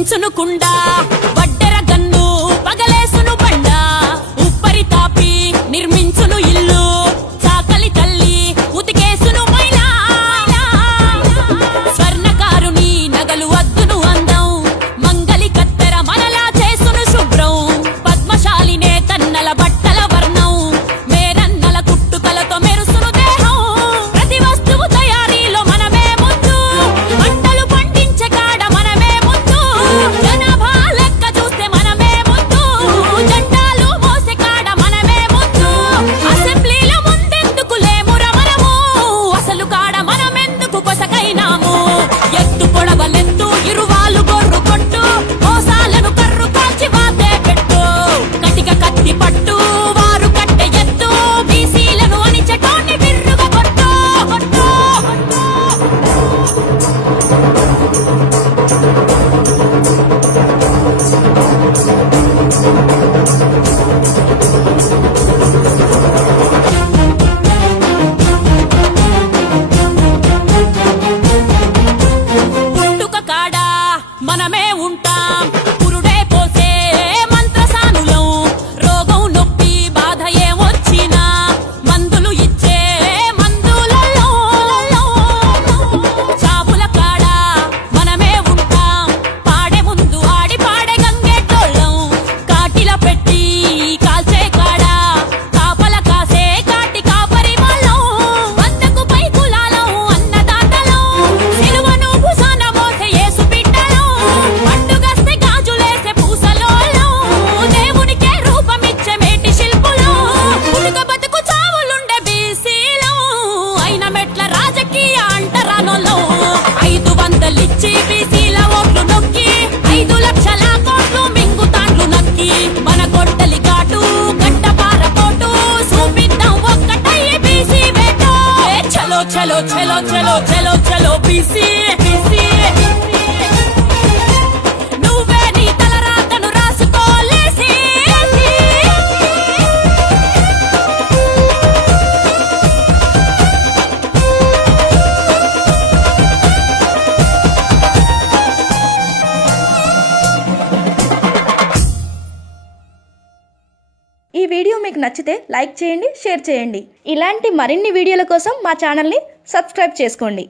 నిర్మించునుకుండా వడ్డెర gun పగలేసును బండ ఉప్పరి తాపి నిర్మించును ఇల్లు చాకలి తల్లి ఉతికేసును మైలా స్వర్ణకారుని నగలు అద్దును అందం మంగలి కత్తెర మనలా చేసును శుభ్రం పద్మశాలినే తన్నల బట్టల వర్ణం మేరన్నల కుట్టుకలతో మెరుసును దేహం ప్రతి వస్తువు తయారీలో మనమే ముందు పంటలు పండించే కాడ మనమే ముందు జనాభా లెక్క చూస్తే మనమే ముందు జెండాలు మోసే కాడ మనమే ముందు అసెంబ్లీల ముందెందుకు లేమురా మనము అసలు కాడ మనమెందుకు కొసకైనాము ఎత్తు పొడవలెత్తు ఇరువాలు గొర్రు కొట్టు మోసాలను కర్రు కాల్చి వాతే పెట్టు కటిక కత్తి పట్టు వారు కట్టె ఎత్తు బీసీలను అణిచెటోన్ని బిర్రుగా కొట్టు కొట్టు పుట్టుక కాడ మనమే ఉంటాం పురుడే పోసే మంత్రసానులం రోగం నొప్పి బాధ ఏమొచ్చినా మందులు ఇచ్చే మందులలో చావుల కాడ మనమే ఉంటాం పాడే ముందు ఆడి పాడే గంగేటోళ్ళం కాటిల పెట్టి కాల్చే కాడ కాపల కాసే కాటి కాపరి వాళ్ళం వందకు పై కులాలం అన్నదాతలం సిలువను భుజాన మోసే యేసు బిడ్డలం పండుగస్తే గాజులేసే పూసలోళ్ళం దేవునికే రూపమిచ్చే మేటి శిల్పులం పుట్టుక బతుకు చావులుండే బీసీలం అయిన మెట్ల రాజకీయ అంటరానోళ్ళం 500 ఇచ్చి బీసీల ఓట్లు నొక్కి 5 లక్షల కోట్లు మింగుతాండ్లు నక్కి మన గొడ్డలి ఘాటు గడ్డపార పోటు చూపిద్దాం ఒక్కటయ్యే బీసీ వేటో చలో చలో చలో చలో చలో చలో బీసీ బీసీ నువ్వే నీ తలరాతను రాసుకోలేసి ఈ వీడియో మీకు నచ్చితే లైక్ చేయండి, షేర్ చేయండి. ఇలాంటి మరిన్ని వీడియోల కోసం మా ఛానల్ని సబ్స్క్రైబ్ చేసుకోండి.